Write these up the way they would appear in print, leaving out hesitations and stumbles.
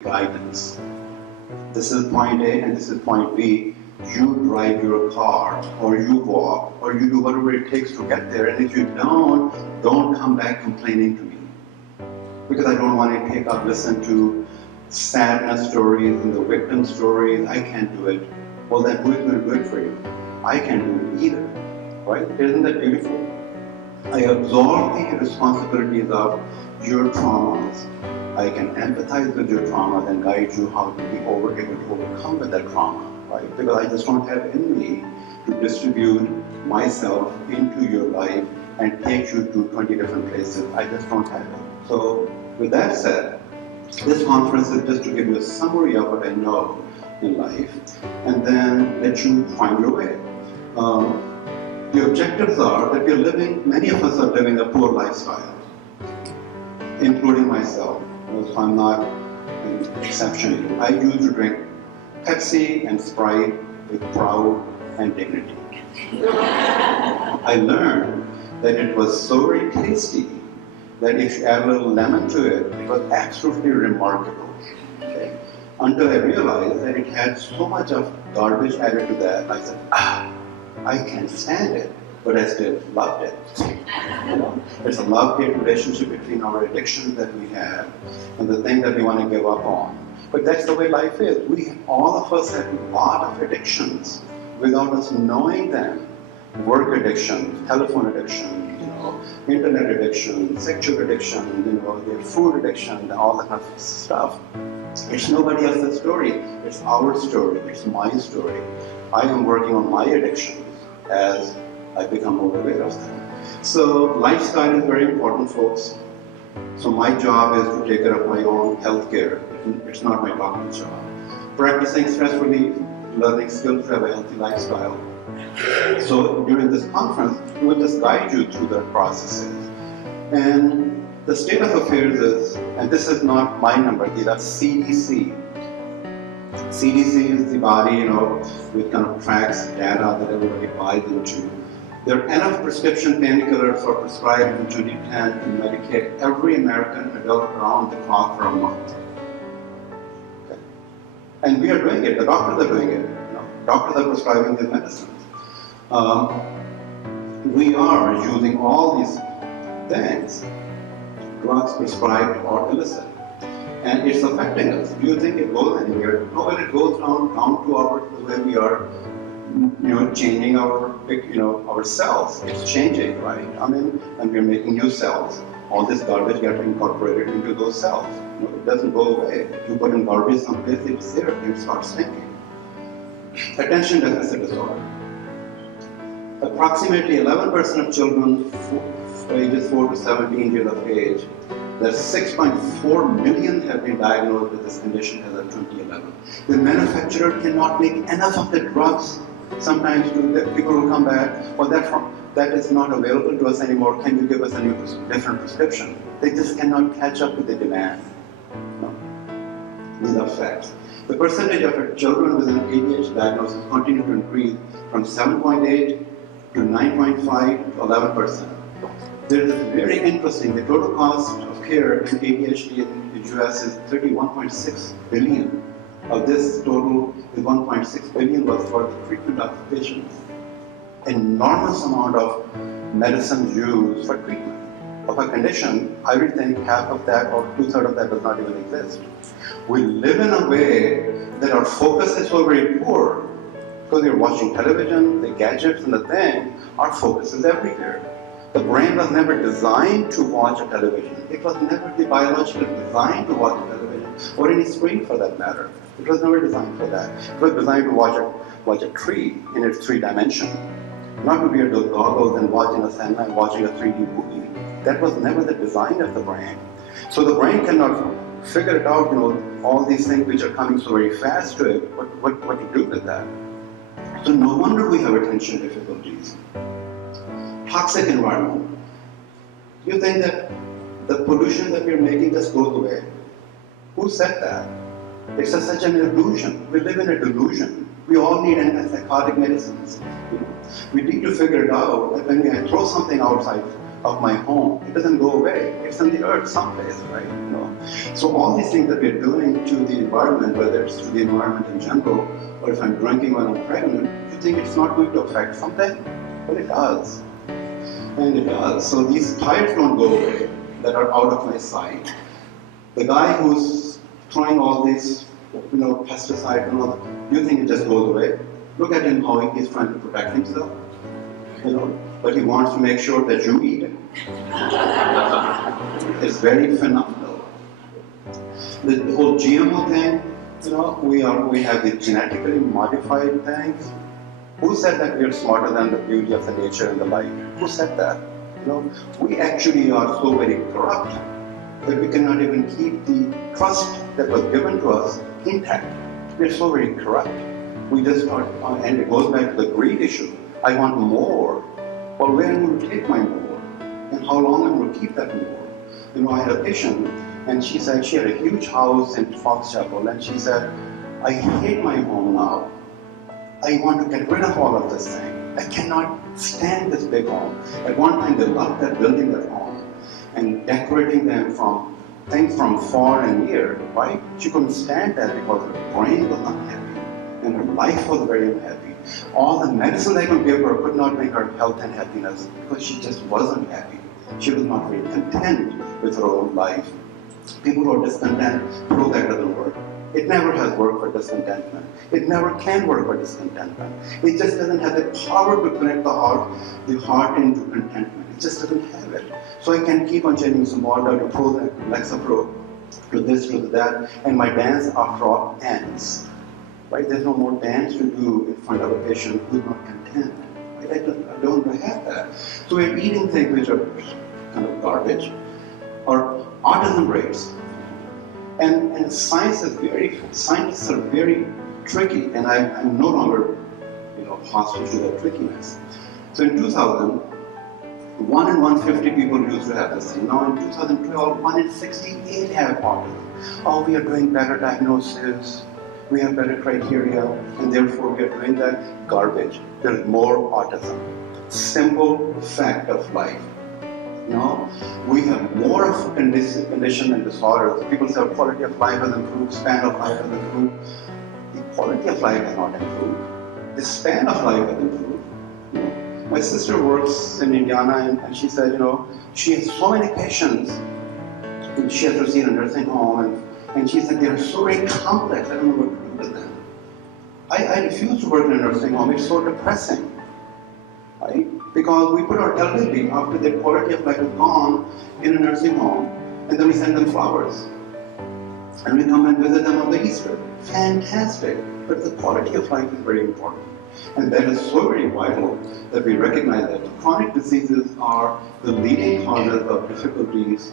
Guidance. This is point A and this is point B. You drive your car, or you walk, or you do whatever it takes to get there. And if you don't come back complaining to me. Because I don't want to take up, listen to sadness stories and the victim stories. I can't do it. Well, then who is going to do it for you? I can't do it either. Right? Isn't that beautiful? I absorb the responsibilities of your traumas. I can empathize with your trauma and guide you how to be able to overcome with that trauma, right? Because I just don't have in me to distribute myself into your life and take you to 20 different places. I just don't have it. So with that said, this conference is just to give you a summary of what I know in life and then let you find your way. The objectives are that many of us are living a poor lifestyle, including myself. So I'm not an exception. I used to drink Pepsi and Sprite with pride and dignity. I learned that it was so very tasty that if you add a little lemon to it, it was absolutely remarkable. Okay? Until I realized that it had so much of garbage added to that, I said, I can't stand it. But I still loved it. You know? It's a love-hate relationship between our addictions that we have and the thing that we want to give up on. But that's the way life is. All of us have a lot of addictions without us knowing them. Work addiction, telephone addiction, internet addiction, sexual addiction, their food addiction, all that kind of stuff. It's nobody else's story. It's our story. It's my story. I am working on my addictions as I become more aware of them. So lifestyle is very important, folks. So my job is to take care of my own health care. It's not my doctor's job. Practicing stress relief, learning skills to have a healthy lifestyle. So during this conference, we will just guide you through the processes. And the state of affairs is, and this is not my number, these are CDC. CDC is the body, which kind of tracks data that everybody buys into. There are enough prescription painkillers are prescribed in Judy-10 and Medicaid every American adult around the clock for a month. Okay. And we are doing it, the doctors are doing it. Doctors are prescribing these medicines. We are using all these things, drugs prescribed or illicit. And it's affecting us. Do you think it goes anywhere? No, well, it goes down to the way we are changing our cells. It's changing, right? And we're making new cells. All this garbage gets incorporated into those cells. It doesn't go away. If you put in garbage someplace, it's there, and it starts stinking. Attention deficit disorder. Approximately 11% of children ages 4 to 17 years of age, there's 6.4 million have been diagnosed with this condition as of 2011. The manufacturer cannot make enough of the drugs. Sometimes people will come back, well, that is not available to us anymore. Can you give us a different prescription? They just cannot catch up with the demand. No. These are facts. The percentage of children with an ADHD diagnosis continue to increase from 7.8 to 9.5 to 11%. There is very interesting, the total cost of care in ADHD in the US is $31.6 billion. Of this total, the $1.6 billion was for the treatment of patients. Enormous amount of medicines used for treatment of a condition. I would think half of that or 2/3 of that does not even exist. We live in a way that our focus is so very poor because we're watching television, the gadgets and the thing, our focus is everywhere. The brain was never designed to watch a television. It was never biologically designed to watch a television or any screen for that matter. It was never designed for that. It was designed to watch a tree in its 3 dimension. Not to wear those goggles and watching a cinema and watching a 3D movie. That was never the design of the brain. So the brain cannot figure it out, all these things which are coming so very fast to it, what to do with that. So no wonder we have attention difficulties. Toxic environment. You think that the pollution that we're making just goes away? Who said that? It's such an illusion. We live in a delusion. We all need antipsychotic medicines. We need to figure it out that when I throw something outside of my home, it doesn't go away. It's on the earth someplace, right? So all these things that we're doing to the environment, whether it's to the environment in general, or if I'm drinking when I'm pregnant, you think it's not going to affect something, but it does. And it does. So these tires don't go away that are out of my sight. The guy who's throwing all these, pesticides and all that, you think it just goes away? Look at him, how he's trying to protect himself. But he wants to make sure that you eat it. It's very phenomenal. The whole GMO thing, we have the genetically modified things. Who said that we are smarter than the beauty of the nature and the light? Who said that? We actually are so very corrupt that we cannot even keep the trust that was given to us intact. We're so very corrupt. We just start, and it goes back to the greed issue. I want more. Well, where am I going to take my more? And how long am I going to keep that more? I had a patient, and she said she had a huge house in Fox Chapel, and she said, I hate my home now. I want to get rid of all of this thing. I cannot stand this big home. At one time, they loved that building their home and decorating them from things from far and near, right? She couldn't stand that because her brain was unhappy and her life was very unhappy. All the medicine they could give her could not make her health and happiness because she just wasn't happy. She was not very content with her own life. People who are discontent prove that doesn't work. It never has worked for discontentment. It never can work for discontentment. It just doesn't have the power to connect the heart into contentment. It just doesn't have it. So I can keep on changing some water to Pro, Lexapro, to this, to that, and my dance after all ends. Right? There's no more dance to do in front of a patient who's not content. Right? I don't have that. So we're eating things which are kind of garbage. Or autism rates. And scientists are very tricky, and I'm no longer, hostage to that trickiness. So in 2000, 1 in 150 people used to have this thing. Now in 2012, 1 in 68 have autism. Oh, we are doing better diagnosis, we have better criteria, and therefore we are doing that garbage. There's more autism. Simple fact of life. We have more of a condition and disorders. People say quality of life has improved, span of life has improved. The quality of life has not improved. The span of life has improved. My sister works in Indiana, and she said, she has so many patients, and she has to see in a nursing home, and she said they are so very complex. I don't know what to do with them. I refuse to work in a nursing home. It's so depressing, right? Because we put our well-being after their quality of life is gone in a nursing home, and then we send them flowers. And we come and visit them on the Easter. Fantastic. But the quality of life is very important. And that is so very vital that we recognize that chronic diseases are the leading causes of difficulties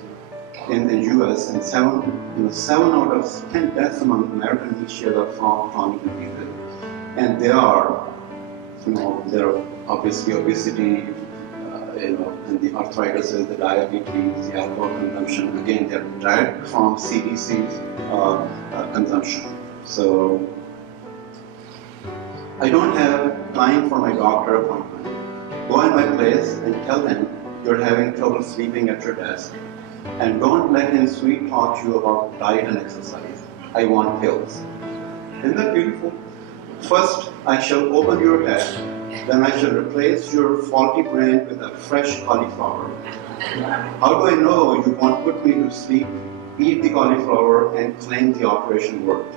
in the US, and 7 out of 10 deaths among Americans each year are from chronic diseases. And there are obviously obesity, and the arthritis, the diabetes, the alcohol consumption. Again, they're direct from CDC's consumption. So I don't have time for my doctor appointment. Go in my place and tell him you're having trouble sleeping at your desk. And don't let him sweet talk you about diet and exercise. I want pills. Isn't that beautiful? First, I shall open your head, then I shall replace your faulty brain with a fresh cauliflower. How do I know you won't put me to sleep, eat the cauliflower, and claim the operation worked?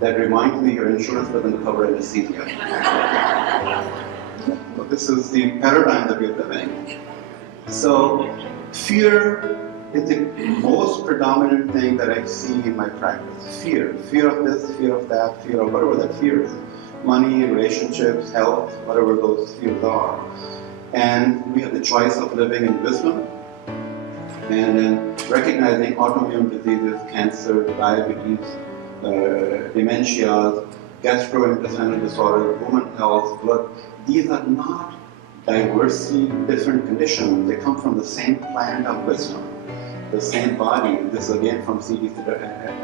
That reminds me your insurance doesn't cover anesthesia. So this is the paradigm that we're living. So fear is the most predominant thing that I see in my practice. Fear. Fear of this, fear of that, fear of whatever that fear is. Money, relationships, health, whatever those fears are. And we have the choice of living in wisdom and then recognizing autoimmune diseases, cancer, diabetes, dementia, gastrointestinal disorders, women's health, blood. These are not diversely different conditions. They come from the same plant of wisdom. the same body. This is again from CDC,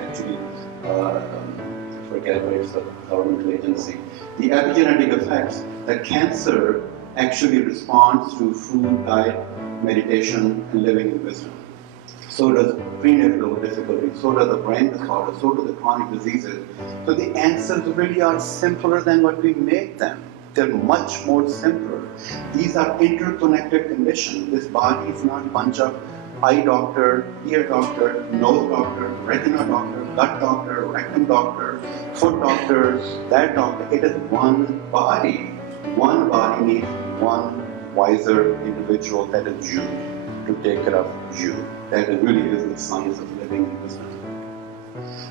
actually, I forget, but it's a governmental agency. The epigenetic effects that cancer actually responds to food, diet, meditation, and living in wisdom. So does prenatal difficulty, so does the brain disorder, so do the chronic diseases. So the answers really are simpler than what we make them. They're much more simpler. These are interconnected conditions. This body is not a bunch of eye doctor, ear doctor, nose doctor, retina doctor, gut doctor, rectum doctor, foot doctor, that doctor. It is one body. One body needs one wiser individual, that is you, to take care of you. That really is the science of living in wisdom.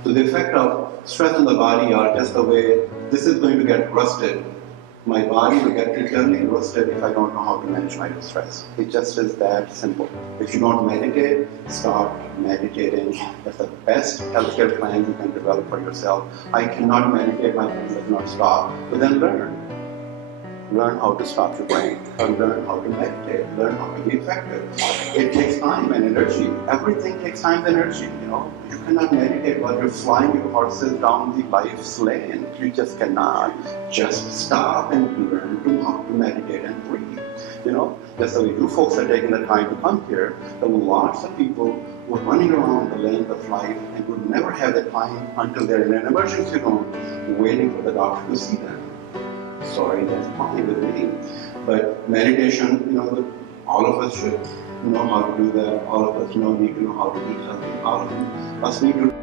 So the effect of stress on the body are just the way this is going to get rusted. My body will get eternally rusted if I don't know how to manage my stress. It just is that simple. If you don't meditate, start meditating. That's the best healthcare plan you can develop for yourself. I cannot meditate, my brain does not stop. But then learn. Learn how to stop your brain, or learn how to meditate, learn how to be effective. It takes time and energy. Everything takes time and energy, you know. You cannot meditate while you're flying your horses down the life's lane. You just cannot. Just stop and learn to how to meditate and breathe. You know, just so you folks are taking the time to come here, there were lots of people who are running around the length of life and would never have the time until they're in an emergency room waiting for the doctor to see them. Sorry, that's fine with me. But meditation, you know, all of us should know how to do that. All of us need to know how to eat healthy. All of us need to